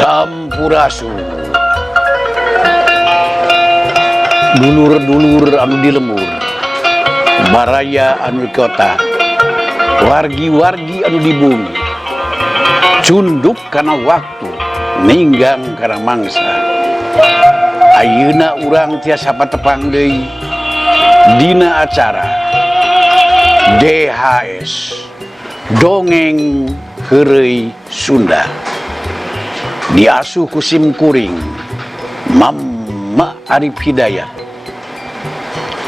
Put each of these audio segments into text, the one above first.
Sampurasun dulur-dulur anu di lemur, baraya anu di kota, wargi-wargi anu di bumi, cunduk karena waktu, ninggang karena mangsa. Ayeuna urang tiasa patepang deui dina acara DHS Dongeng Heureuy Sunda. Diasuh ku Sim Kuring Mama Arif Hidayat,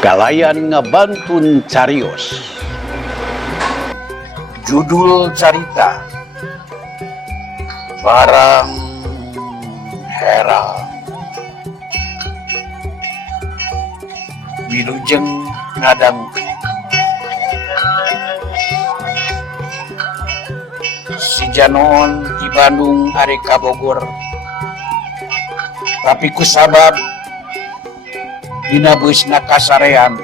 kalayan ngabantun carios. Judul carita Barang Herang. Wilujeng ngadang si Janon di Bandung are ka Bogor, tapi ku sabab dina beusna kasarean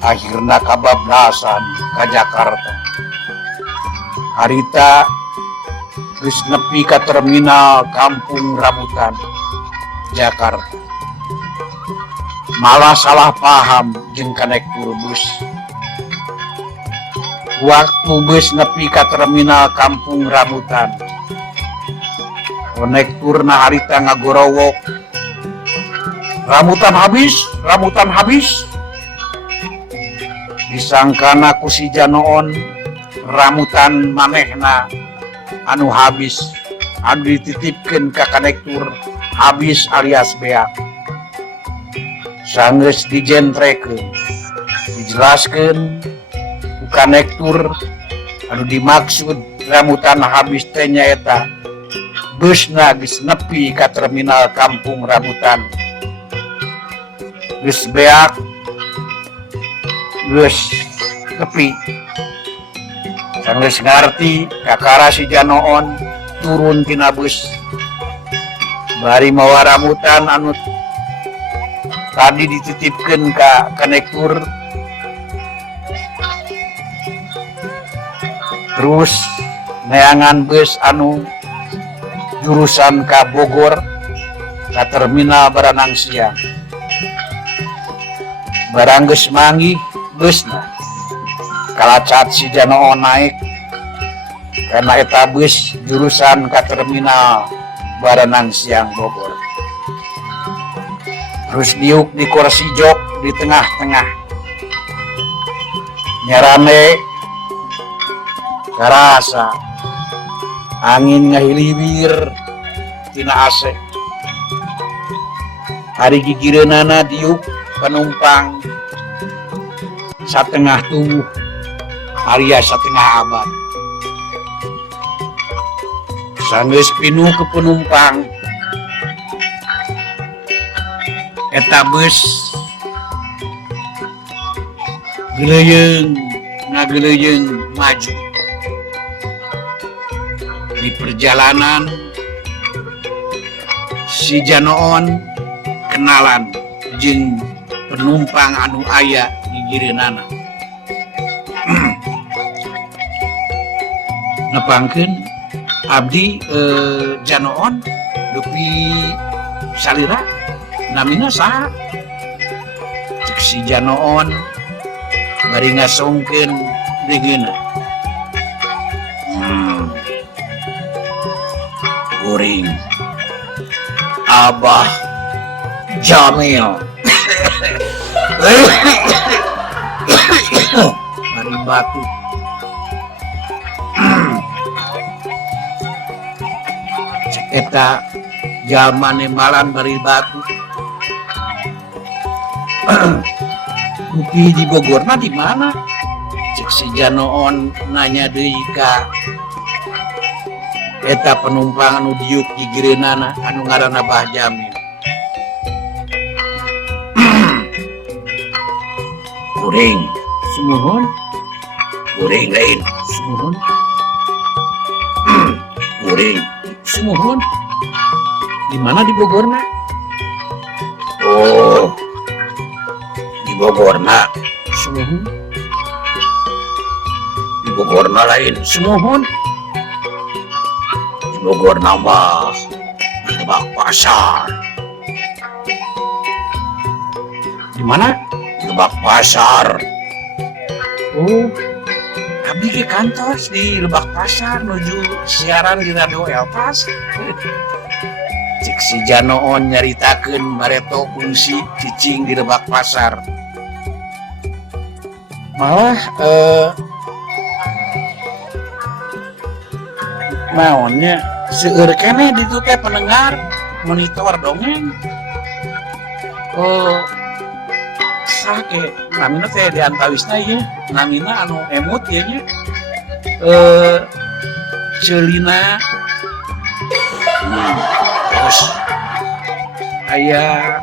akhirna kabablasan ka Jakarta. Harita geus nepi ka terminal Kampung Rambutan Jakarta, malah salah paham jeung konektur bus. Waktu bus nepi ka terminal Kampung Rambutan, konekturna harita ngagorowok, rambutan habis. Disangkana ku si Janoon rambutan manehna anu habis, anu dititipkeun ka konektur habis alias beak. Sanggeus dijentrekeun, dijelaskeun ku konektur anu dimaksud rambutan habis teh nyaeta busna geus nepi ka terminal Kampung Rambutan, geus beak, geus nepi. Sanggeus ngarti kakara si Janoon turun tina bus, bari mawa rambutan anu tadi dititipkeun ka konektur, terus neangan bus anu jurusan ka Bogor ka terminal Baranang Siang. Barang geus manggih busna, kalacat si Janoon naik karena eta bus jurusan ka terminal Baranang Siang Bogor. Terus diuk di kursi jok di tengah-tengah, nyarane karasa angin ngahiliwir tina AC. Hari gigireunana diuk penumpang satengah tubuh alias satengah abad. Sanggeus pinuh ke penumpang, eta bus ngageleyeung maju. Di perjalanan si Janoon kenalan jeung penumpang anu aya di gireunana. Nepangkeun, abdi Janoon dupi salira namina saha? Cek si Janoon bari ngasongkeun deungeunna. Kuring Abah Jamil. Mari batu. Cek eta jamane malan bari batu. Dupi di Bogorna di mana? Cek si Janoon nanya deui ka eta penumpang anu diuk di gireunana anu ngaranna Bah Jamil. Kuring sumuhun, kuring lain sumuhun, kuring sumuhun. Di mana di Bogorna? Oh, di Bogorna sumuhun. Di Bogorna lain sumuhun. Bogor nama di Lebak Pasar. Di mana? Lebak Pasar. Oh, abdi ke kantor di Lebak Pasar menuju siaran di Radio Elpas. Cik si Janoon nyaritakeun mareto fungsi cicing di Lebak Pasar. Malah naonnya seueur keneh ditu teh pendengar monitor dongeng. Oh, sake namina teh di antawisna ieu, namina anu emut ieu nya. Ceulina Terus aya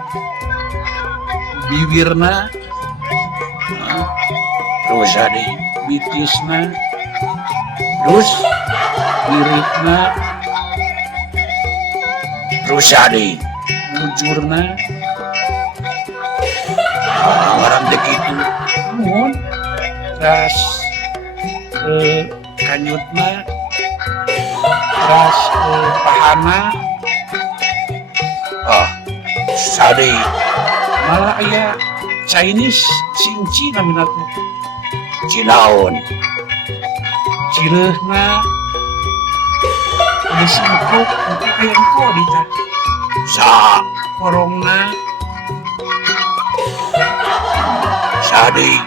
bibirna, terus ada bitisna, terus lirikna, terus ada bujurna, orang begitu. namun ras kanyutna, ras pahana, Sadi malah aya Chinese sinci namina teh. Cinaon Cireuhna ada singkuk, aya engko di tah. sa Korongna Sadi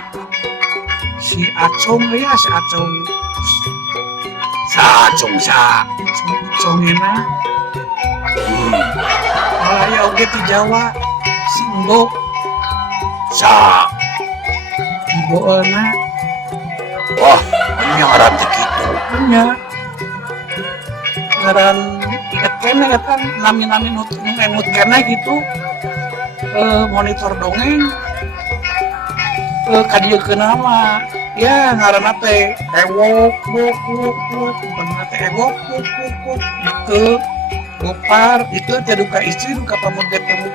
si acong aya si acong Sacung sa congena malah aya oge ti Jawa singgo sa iboeuna wah ini ngaran begitu. nya ngaran ikat kene eta nami-nami nu emut kene gitu. Monitor dongeng kadiekeun nama ya ngaranna teh ewok wok wok wok bener teh ewok wok wok wok itu gopar itu teh duka istri duka pamut ketemu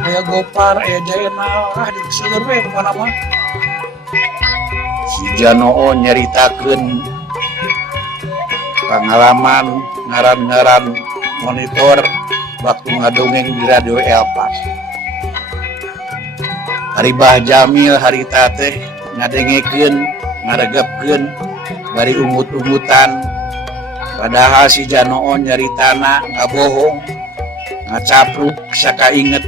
aya gopar aya jayana di seueur we mana mah Si Janoon nyaritakeun pengalaman ngaran-ngaran monitor waktu ngadongeng di Radio Elpas. Hari Bah Jamil harita teh ngadengekeun ngaregepkeun bari umut-umutan padahal si Janoon nyaritana ngabohong ngacapruk sakainget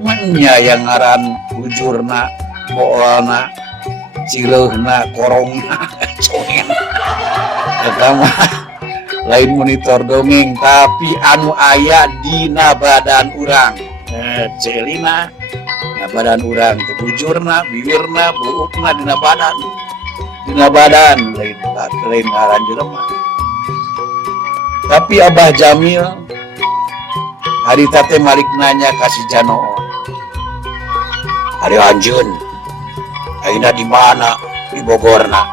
manya yang ngaran bujurna boolna cileuhna korongna coen eta mah lain monitor dongeng tapi anu aya dina badan urang celina na badan urang teh bujurna bibirna buukna dina badan lain ngaran jelema. Tapi Abah Jamil harita teh malik nanya ka si Janoon, "Ari anjeun ayeuna di mana di Bogorna?"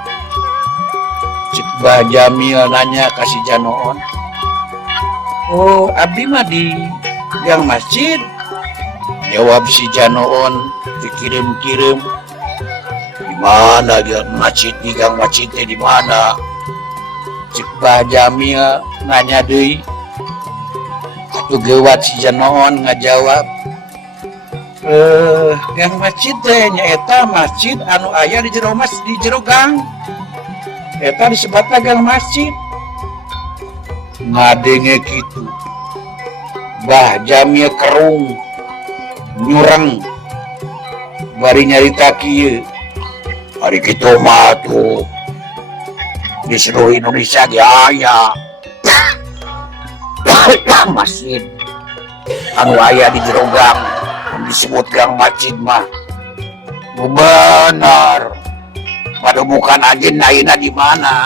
Cik Abah Jamil nanya ka si Janoon, "Oh, abdi mah di yang masjid." Jawab si Janoon, dikirim-kirim. "Di mana dia masjid di gang masjid teh di mana?" Cik Abah Jamil nanya deui. Atuh geuwat si Janoon ngajawab, gang masjid teh nyaeta masjid anu aya di jero gang. Eta disebutna gang masjid." Ngadenge kitu. Bah Jamil kerung nyurang bari nyarita kieu. Ari kitu mah tuh di seluruh Indonesia ge aya masjid anu aya di jero gang disebut gang masjid mah bener pada bukan anjeun ayeuna di mana.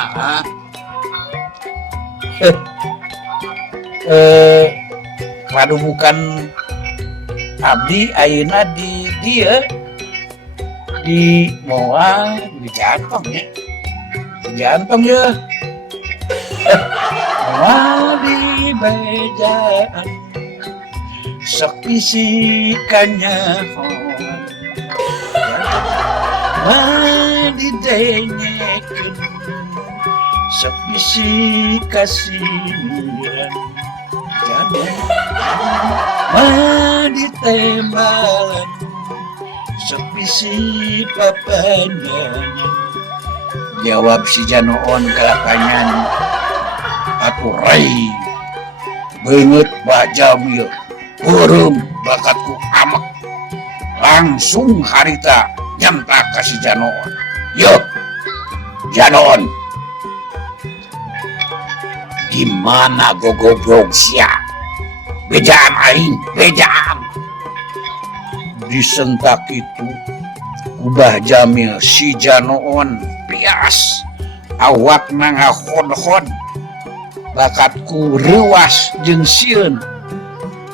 Waduh bukan abdi ayeuna di dia di moal di jantung ya. Di jantung ya. Moal di bejaan sok bisikannya didengekeun sok bisi kasihan tembalan sepi si papanyanyi. Jawab si Janoon kalakanyan, atuh rai beungeut Mbah Jamil, beureum bakatku amek. Langsung harita nyentak ka si Janoon. Yo, Janoon, di mana gogobrog sia? Bejaan aing, bejaan. Disentak itu Mbah Jamil si Janoon pias awakna ngahon-hon, bakatku reuas jeung sieun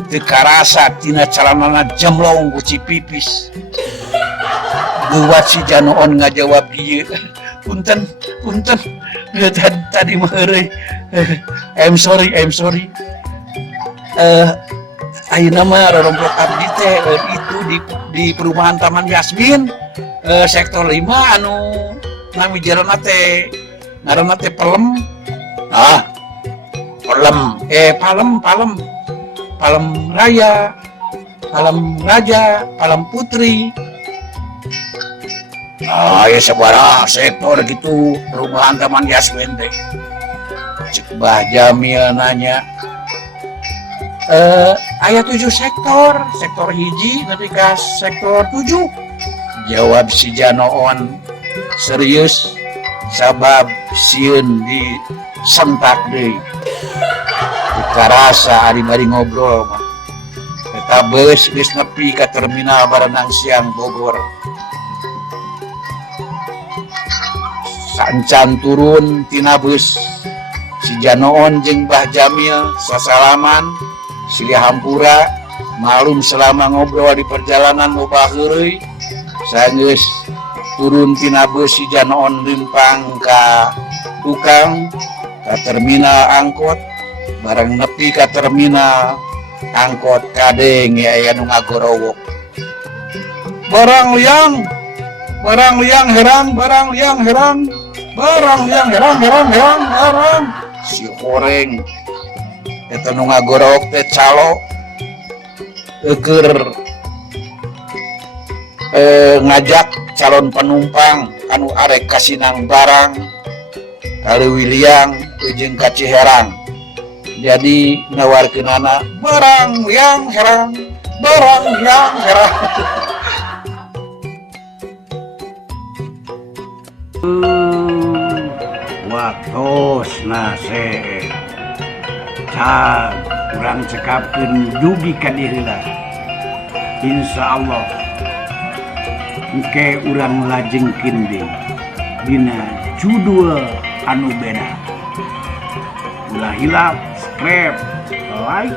teu karasa tina calanana jemlong ku cipipis. Buat si Janoon ngajawab ieu, punten tadi mah heureuy, I'm sorry ayeuna mah roromplok abdi teh itu di perumahan Taman Yasmin, sektor 5 anu nami jarana teh ngaranna teh Pelem. Palem Raya, Palem Raja, Palem Putri. Ya sabaraha sektor gitu perumahan Taman Yasmin teh. Cek Mbah Jamil nanya, aya 7 sektor hiji nepi ka sektor 7. Jawab si Janoon, serius sabab sieun disentak deui. Karasa ari-ari ngobrol mah. Eta beus geus nepi ka terminal Baranang Siang Bogor. Sancan turun tina beus, si Janoon jeung Mbah Jamil sasalaman, silih hampura, malum selama ngobrol di perjalanan loba heureuy. Sageus turun tina beus si Janoon limpang ka tukang ka terminal angkot. Barang nepi ka terminal angkot kadeng aya nu ngagorowok. Barang liang herang. Si horeng eta nu ngagorowok teh calo keur ngajak calon penumpang anu arek kasinang barang kaleuwih liang jeung ka Ciherang. Jadi nawarkeunana barang yang herang. Watos nase cak urang cekapkeun dugi ka diheula. Insyaallah engke urang lajengkeun deui dina judul anu beda. Ulah hilap, subscribe, like,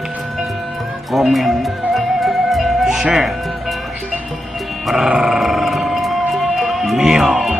komen, share. Mio.